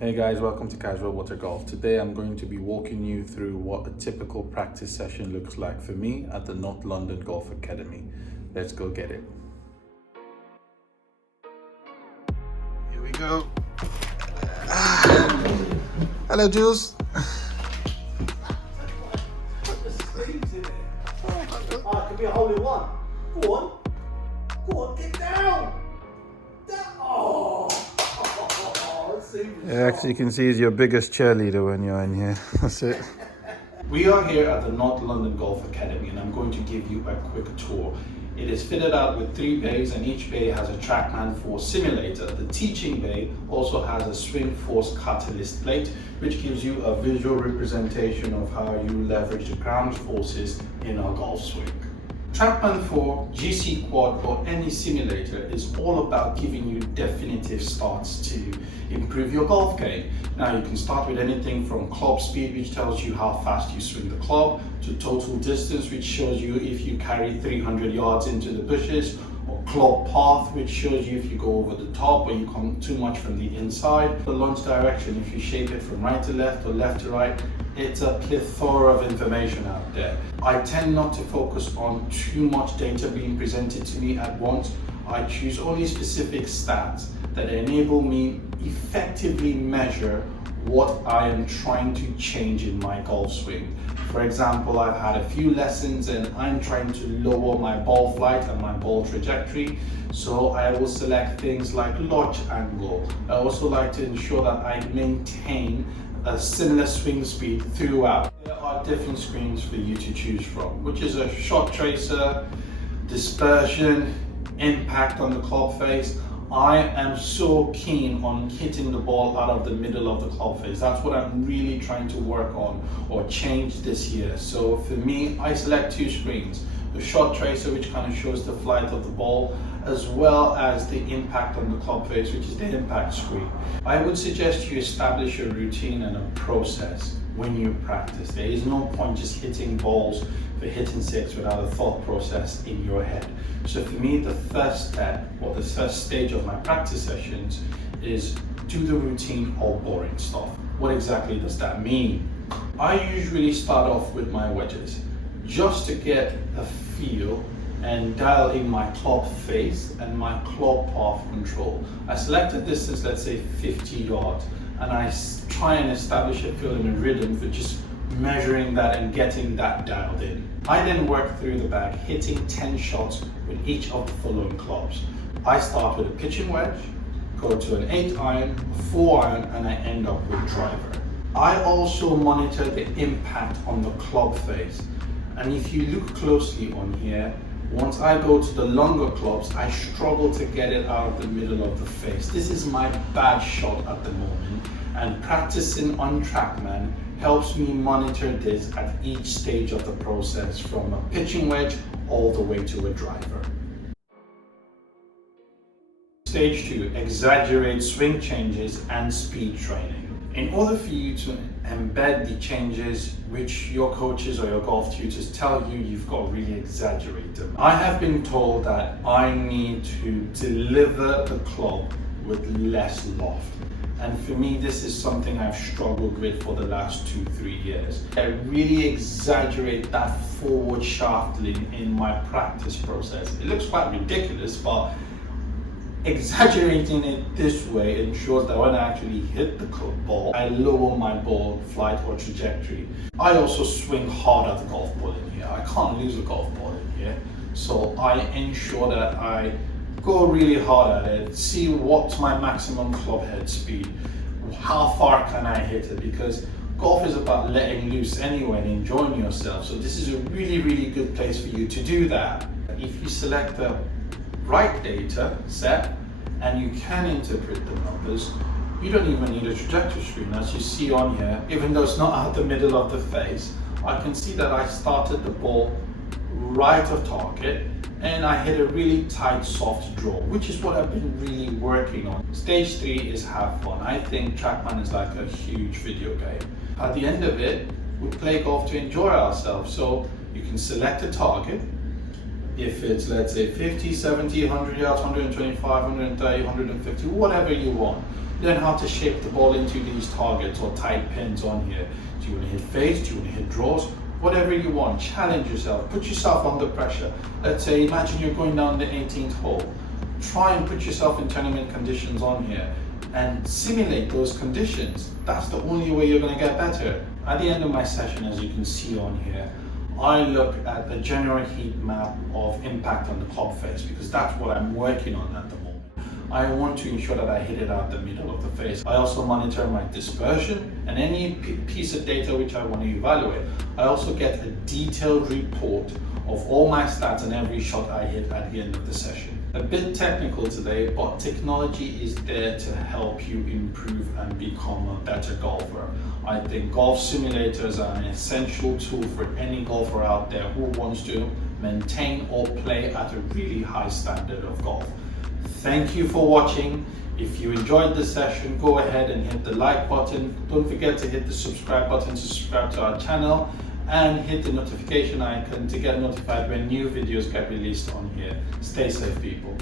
Hey guys, welcome to Casual Water Golf. Today I'm going to be walking you through what a typical practice session looks like for me at the North London Golf Academy. Let's go get it. Here we go. Hello, Jules. Oh, it could be a hole in one. Go on, get down. Actually, you can see he's your biggest cheerleader when you're in here. That's it. We are here at the North London Golf Academy and I'm going to give you a quick tour. It is fitted out with 3 bays and each bay has a Trackman 4 simulator. The teaching bay also has a swing force catalyst plate which gives you a visual representation of how you leverage the ground forces in a golf swing. Trackman 4, GC Quad or any simulator is all about giving you definitive starts to improve your golf game. Now you can start with anything from club speed, which tells you how fast you swing the club, to total distance, which shows you if you carry 300 yards into the bushes, or club path, which shows you if you go over the top or you come too much from the inside. The launch direction, if you shape it from right to left or left to right, it's a plethora of information out there. I tend not to focus on too much data being presented to me at once. I choose only specific stats that enable me effectively measure what I am trying to change in my golf swing. For example, I've had a few lessons and I'm trying to lower my ball flight and my ball trajectory. So I will select things like launch angle. I also like to ensure that I maintain a similar swing speed throughout. There are different screens for you to choose from, which is a shot tracer, dispersion, impact on the club face. I am so keen on hitting the ball out of the middle of the club face. That's what I'm really trying to work on or change this year. So for me, I select 2 screens. The shot tracer, which kind of shows the flight of the ball, as well as the impact on the club face, which is the impact screen. I would suggest you establish a routine and a process when you practice. There is no point just hitting balls for hitting six without a thought process in your head. So for me, the first step or the first stage of my practice sessions is do the routine or boring stuff. What exactly does that mean? I usually start off with my wedges just to get a feel and dial in my club face and my club path control. I select a distance, let's say 50 yards, and I try and establish a feel and a rhythm for just measuring that and getting that dialed in. I then work through the bag, hitting 10 shots with each of the following clubs. I start with a pitching wedge, go to an 8 iron, 4 iron, and I end up with driver. I also monitor the impact on the club face. And if you look closely on here, once I go to the longer clubs, I struggle to get it out of the middle of the face. This is my bad shot at the moment, and practicing on Trackman helps me monitor this at each stage of the process, from a pitching wedge all the way to a driver. Stage 2, exaggerate swing changes and speed training. In order for you to embed the changes which your coaches or your golf tutors tell you, you've got to really exaggerate them. I have been told that I need to deliver the club with less loft. And for me, this is something I've struggled with for the last 2-3 years. I really exaggerate that forward shaft lean in my practice process. It looks quite ridiculous, but exaggerating it this way ensures that when I actually hit the ball, I lower my ball flight or trajectory. I also swing hard at the golf ball in here. I can't lose a golf ball in here. So I ensure that I go really hard at it, see what's my maximum club head speed, how far can I hit it, because golf is about letting loose anyway and enjoying yourself. So this is a really, really good place for you to do that. If you select the right data set and you can interpret the numbers, you don't even need a trajectory screen. As you see on here, even though it's not out the middle of the face, I can see that I started the ball right of target and I hit a really tight soft draw, which is what I've been really working on. Stage 3 is have fun. I think Trackman is like a huge video game. At the end of it, we play golf to enjoy ourselves. So you can select a target. If it's, let's say, 50, 70, 100 yards, 125, 130, 150, whatever you want. Learn how to shape the ball into these targets or tight pins on here. Do you want to hit fades? Do you want to hit draws? Whatever you want, challenge yourself, put yourself under pressure. Let's say, imagine you're going down the 18th hole. Try and put yourself in tournament conditions on here and simulate those conditions. That's the only way you're going to get better. At the end of my session, as you can see on here, I look at the general heat map of impact on the club face because that's what I'm working on at the moment. I want to ensure that I hit it out the middle of the face. I also monitor my dispersion and any piece of data which I want to evaluate. I also get a detailed report of all my stats and every shot I hit at the end of the session. A bit technical today, but technology is there to help you improve and become a better golfer. I think golf simulators are an essential tool for any golfer out there who wants to maintain or play at a really high standard of golf. Thank you for watching. If you enjoyed this session, go ahead and hit the like button. Don't forget to hit the subscribe button to subscribe to our channel and hit the notification icon to get notified when new videos get released on here. Stay safe, people.